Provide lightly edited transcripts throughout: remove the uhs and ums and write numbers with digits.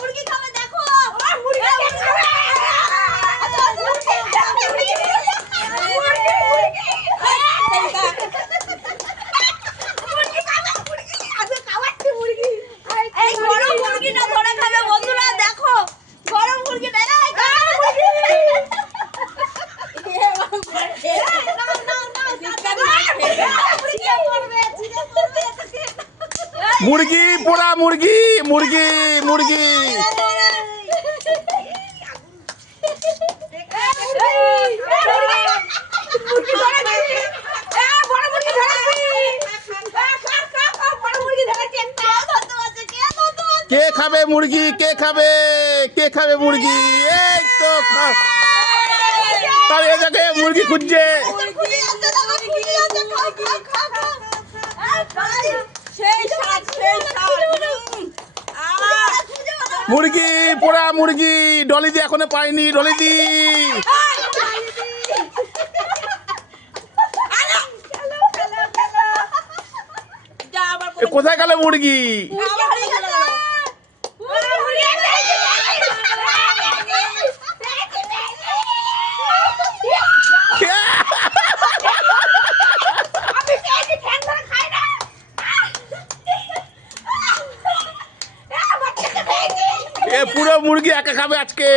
মুরগি খাবে দেখো মুরগি খাবে মুরগি পোড়া মুরগি মুরগি মুরগি কে খাবে মুরগি কে খাবে মুরগি এই তো তার এ জায়গায় মুরগি খুঁজছে মুরগি পোড়া মুরগি ডলিদি এখনো পাইনি ডলিদি কোথায় গেল মুরগি পুরো মুরগি একা খাবে আজকে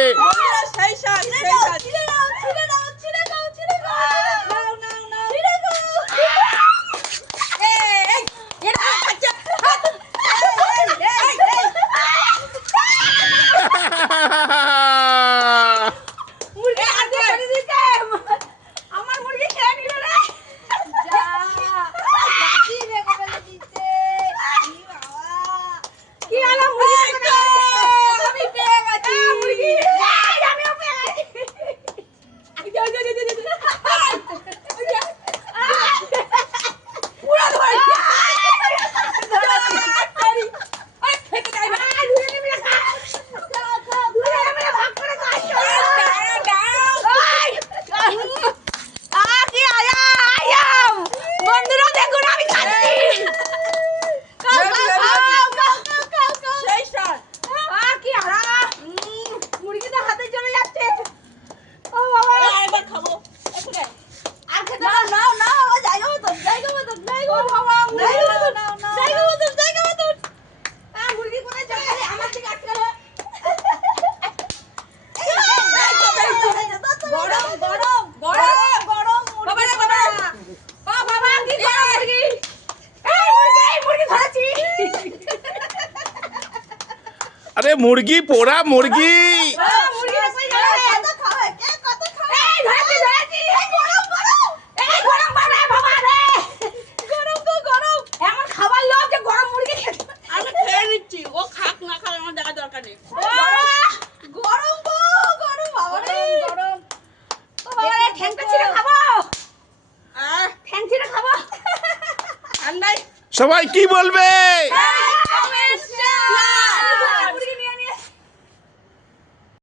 अरे मुर्गी पोड़ा मुर्गी সবাই কি বলবে?